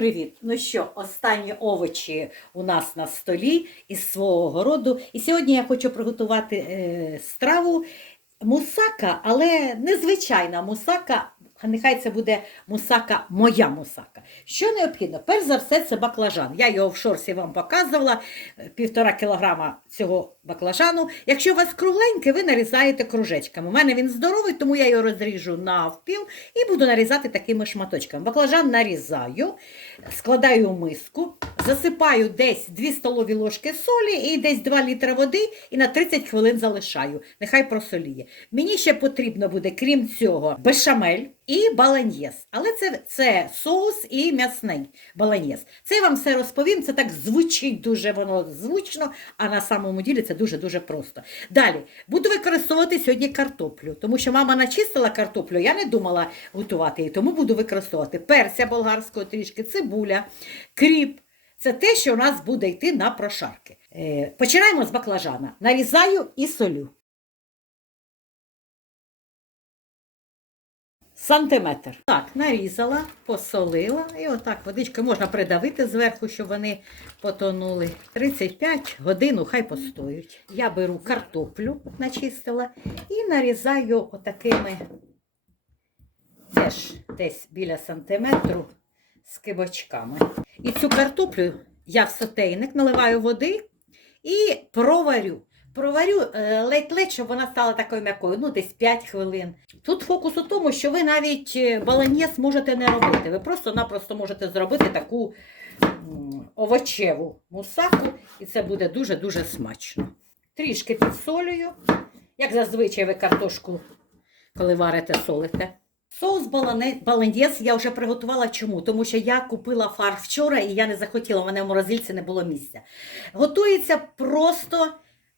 привіт! Ну що, останні овочі у нас на столі із свого городу. І сьогодні я хочу приготувати е, страву мусака, але незвичайна мусака. Нехай це буде мусака, моя мусака. Що необхідно? Перш за все, це баклажан. Я його в шорсі вам показувала, півтора кілограма цього баклажану. Якщо у вас кругленький, ви нарізаєте кружечками. У мене він здоровий, тому я його розріжу навпіл і буду нарізати такими шматочками. Баклажан нарізаю, складаю в миску, засипаю десь 2 столові ложки солі і десь 2 літри води і на 30 хвилин залишаю. Нехай просоліє. Мені ще потрібно буде, крім цього, бешамель і баланьєс. Але це, це соус і м'ясний баланьєс. Це я вам все розповім. Це так звучить дуже воно звучно, а на самому ділі це дуже-дуже просто. Далі буду використовувати сьогодні картоплю, тому що мама начистила картоплю, я не думала готувати її, тому буду використовувати перця болгарського трішки, цибуля, кріп. Це те, що у нас буде йти на прошарки. Е, починаємо з баклажана. Нарізаю і солю. Сантиметр. Так, нарізала, посолила. І отак водичкою можна придавити зверху, щоб вони потонули. 35 годин хай постоють. Я беру картоплю, начистила, і нарізаю отакими теж десь біля сантиметру з кибочками. І цю картоплю я в сотейник наливаю води і проварю. Проварю е, ледь-ледь, щоб вона стала такою м'якою, ну десь 5 хвилин. Тут фокус у тому, що ви навіть е, баланьєс можете не робити. Ви просто-напросто можете зробити таку овочеву мусаку, і це буде дуже-дуже смачно. Трішки підсолюю, як зазвичай ви картошку, коли варите, солите. Соус баланьєс я вже приготувала чому? Тому що я купила фар вчора і я не захотіла, у мене в морозильці не було місця. Готується просто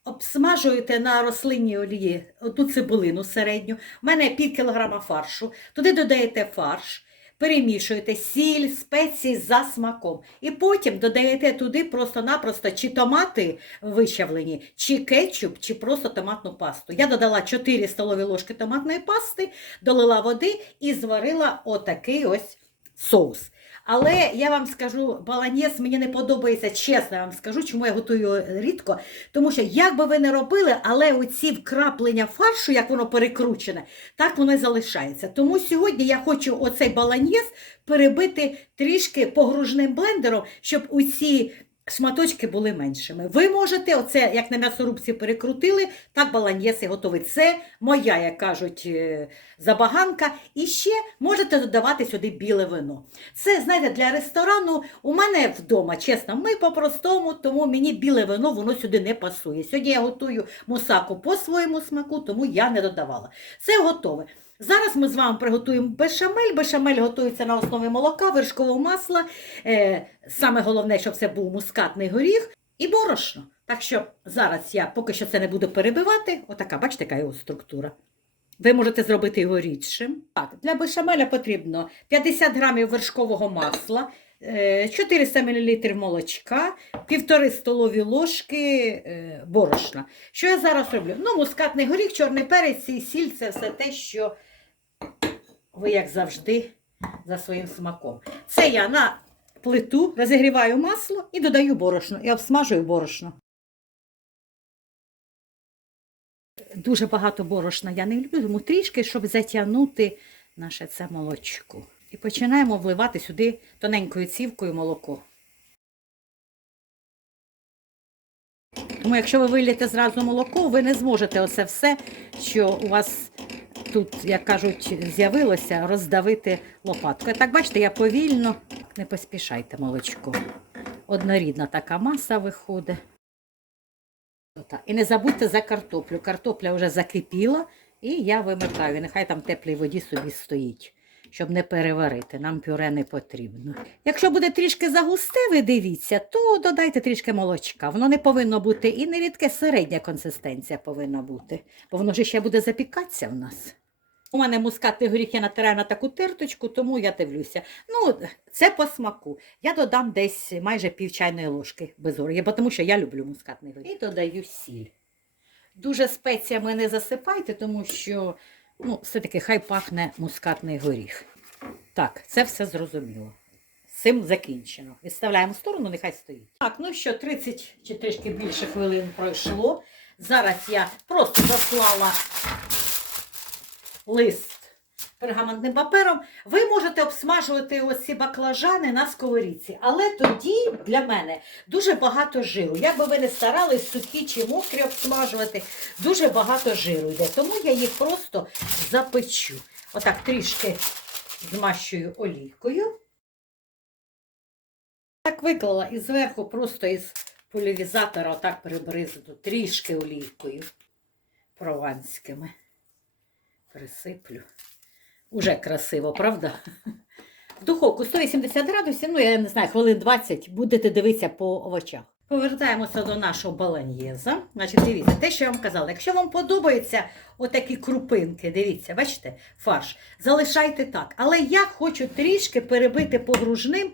обсмажуєте на рослинній олії оту цибулину середню. У мене пів кілограма фаршу. Туди додаєте фарш, перемішуєте сіль, спеції за смаком. І потім додаєте туди просто-напросто чи томати вичавлені, чи кетчуп, чи просто томатну пасту. Я додала 4 столові ложки томатної пасти, долила води і зварила отакий ось соус. Але я вам скажу, баланьєс мені не подобається, чесно я вам скажу, чому я готую рідко. Тому що, як би ви не робили, але оці вкраплення фаршу, як воно перекручене, так воно і залишається. Тому сьогодні я хочу оцей баланьєс перебити трішки погружним блендером, щоб усі шматочки були меншими. Ви можете, оце, як на м'ясорубці перекрутили, так баланьєс і готовий. Це моя, як кажуть, е, забаганка. І ще можете додавати сюди біле вино. Це, знаєте, для ресторану у мене вдома, чесно, ми по-простому, тому мені біле вино воно сюди не пасує. Сьогодні я готую мусаку по своєму смаку, тому я не додавала. Це готове. Зараз ми з вами приготуємо бешамель. Бешамель готується на основі молока, вершкового масла. Е, саме головне, щоб це був мускатний горіх і борошно. Так що зараз я поки що це не буду перебивати. Отака, бачите, яка його структура. Ви можете зробити його рідшим. Так, для бешамеля потрібно 50 грамів вершкового масла, е, 400 мл молочка, 1,5 столові ложки е, борошна. Що я зараз роблю? Ну, мускатний горіх, чорний перець і сіль це все те, що ви, як завжди, за своїм смаком. Це я на плиту розігріваю масло і додаю борошно. І обсмажую борошно. Дуже багато борошна я не люблю, тому трішки, щоб затягнути наше це молочко. І починаємо вливати сюди тоненькою цівкою молоко. Тому якщо ви вилієте зразу молоко, ви не зможете оце все, що у вас тут, як кажуть, з'явилося, роздавити лопаткою. Так, бачите, я повільно, не поспішайте молочко. Однорідна така маса виходить. І не забудьте за картоплю. Картопля вже закипіла, і я вимикаю. Нехай там теплій воді собі стоїть, щоб не переварити. Нам пюре не потрібно. Якщо буде трішки загусте, ви дивіться, то додайте трішки молочка. Воно не повинно бути і не рідке, середня консистенція повинна бути. Бо воно ж ще буде запікатися в нас. У мене мускатний горіх я натираю на таку терточку, тому я дивлюся. Ну, це по смаку. Я додам десь майже пів чайної ложки без бо тому що я люблю мускатний горіх. І додаю сіль. Дуже спеціями не засипайте, тому що ну, все-таки хай пахне мускатний горіх. Так, це все зрозуміло. цим закінчено. Відставляємо в сторону, нехай стоїть. Так, ну що, 30 чи трішки більше хвилин пройшло. Зараз я просто заслала лист пергаментним папером. Ви можете обсмажувати оці баклажани на сковорідці, але тоді для мене дуже багато жиру. Як би ви не старались сухі чи мокрі обсмажувати, дуже багато жиру йде. Тому я їх просто запечу. Отак трішки змащую олійкою. Так виклала і зверху просто із поляризатора отак прибризну трішки олійкою прованськими. Присиплю. Уже красиво, правда? В духовку 180 градусів, ну я не знаю, хвилин 20 будете дивитися по овочах. Повертаємося до нашого баланьєза. Значить, дивіться, те, що я вам казала. Якщо вам подобаються отакі крупинки, дивіться, бачите, фарш, залишайте так. Але я хочу трішки перебити погружним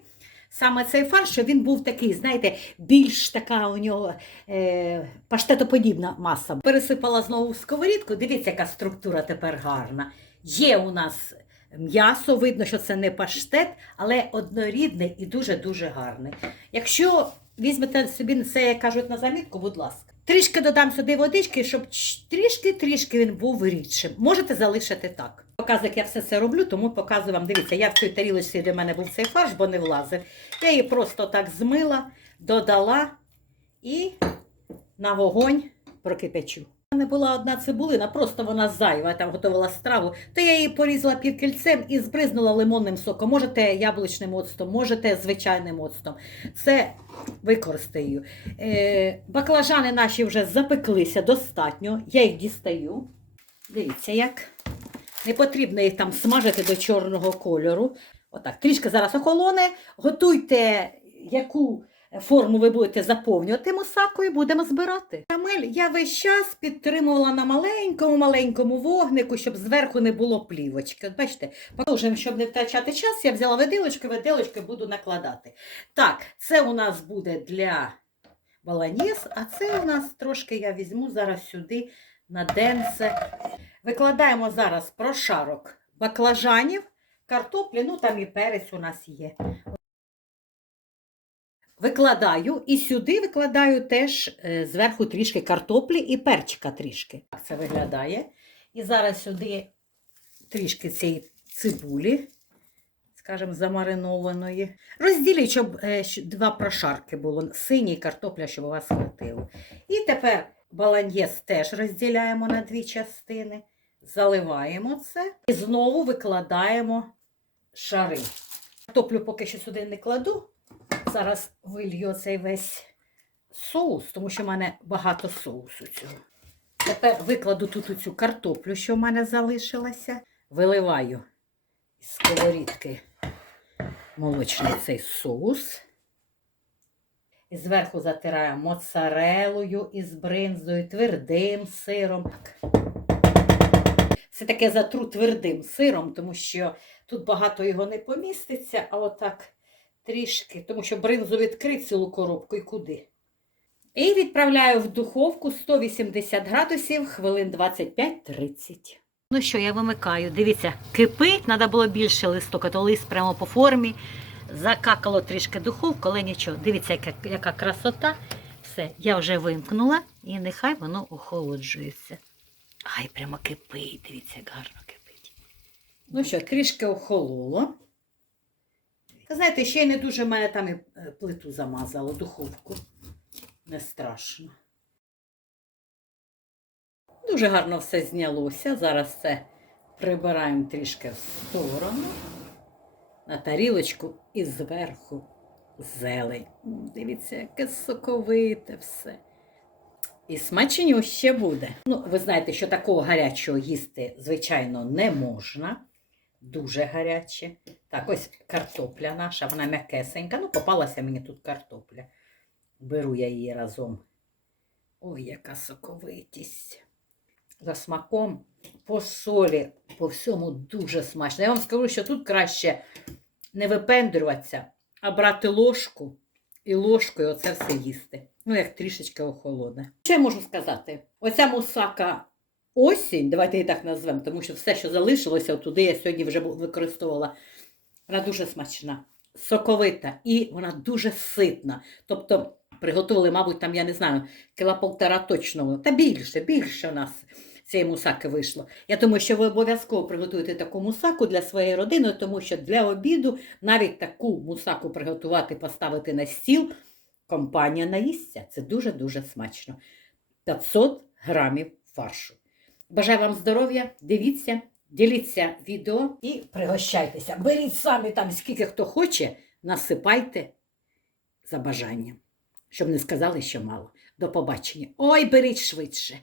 саме цей фарш, щоб він був такий, знаєте, більш така у нього е, паштетоподібна маса. Пересипала знову в сковорідку. Дивіться, яка структура тепер гарна. Є у нас м'ясо, видно, що це не паштет, але однорідний і дуже-дуже гарний. Якщо візьмете собі це, як кажуть, на замітку, будь ласка. Трішки додам сюди водички, щоб трішки-трішки він був рідшим. Можете залишити так. Показую, як я все це роблю, тому показую вам. Дивіться, я в цій тарілочці, в мене був цей фарш, бо не влазив. Я її просто так змила, додала і на вогонь прокипячу. У мене була одна цибулина, просто вона зайва, я там готувала страву, то я її порізала півкільцем і збризнула лимонним соком. Можете яблучним оцтом, можете звичайним оцтом. Це використаю. Е, баклажани наші вже запеклися достатньо. Я їх дістаю. Дивіться, як. Не потрібно їх там смажити до чорного кольору. Отак, трішки зараз охолоне. Готуйте, яку форму ви будете заповнювати мусакою, будемо збирати. Карамель я весь час підтримувала на маленькому-маленькому вогнику, щоб зверху не було плівочки. От бачите, продовжуємо, щоб не втрачати час, я взяла виделочку, виделочкою буду накладати. Так, це у нас буде для баланєс, а це у нас трошки я візьму зараз сюди на денце. Викладаємо зараз прошарок баклажанів, картоплі, ну там і перець у нас є. Викладаю і сюди викладаю теж е, зверху трішки картоплі і перчика трішки. Так це виглядає. І зараз сюди трішки цієї цибулі, скажімо, замаринованої. Розділіть, щоб е, два прошарки було, синій картопля, щоб у вас хватило. І тепер баланьєс теж розділяємо на дві частини, заливаємо це і знову викладаємо шари. Картоплю поки що сюди не кладу. Зараз вилью цей весь соус, тому що в мене багато соусу цього. Тепер викладу тут цю картоплю, що в мене залишилася. Виливаю із сковорідки молочний цей соус. І зверху затираю моцарелою із бринзою, твердим сиром. Це таке затру твердим сиром, тому що тут багато його не поміститься, а отак трішки, тому що бринзу відкрить цілу коробку і куди. І відправляю в духовку 180 градусів хвилин 25-30. Ну що, я вимикаю. Дивіться, кипить, треба було більше листок, а то лист прямо по формі. Закакало трішки духовку, але нічого. Дивіться, яка, яка красота. Все, я вже вимкнула і нехай воно охолоджується. Ай, прямо кипить, дивіться, як гарно кипить. Ну що, трішки охололо. Знаєте, ще й не дуже в мене там і е, плиту замазало, духовку. Не страшно. Дуже гарно все знялося. Зараз це прибираємо трішки в сторону. На тарілочку і зверху зелень. Дивіться, яке соковите все. І смачню ще буде. Ну, ви знаєте, що такого гарячого їсти, звичайно, не можна. Дуже гаряче. Так, ось картопля наша, вона м'якесенька. Ну, попалася мені тут картопля. Беру я її разом. Ой, яка соковитість. За смаком, по солі, по всьому дуже смачно. Я вам скажу, що тут краще не випендрюватися, а брати ложку і ложкою оце все їсти. Ну, як трішечки охолоне. Що я можу сказати? Оця мусака осінь, давайте її так назвемо, тому що все, що залишилося, туди я сьогодні вже використовувала. Вона дуже смачна. соковита і вона дуже ситна. Тобто приготували, мабуть, там, я не знаю, кіла полтора точно, та більше, більше у нас цієї мусаки вийшло. Я думаю, що ви обов'язково приготуєте таку мусаку для своєї родини, тому що для обіду навіть таку мусаку приготувати, поставити на стіл, компанія наїсться. Це дуже-дуже смачно. 500 грамів фаршу. Бажаю вам здоров'я, дивіться, діліться відео і пригощайтеся. Беріть самі там, скільки хто хоче, насипайте за бажанням, щоб не сказали, що мало. До побачення. Ой, беріть швидше.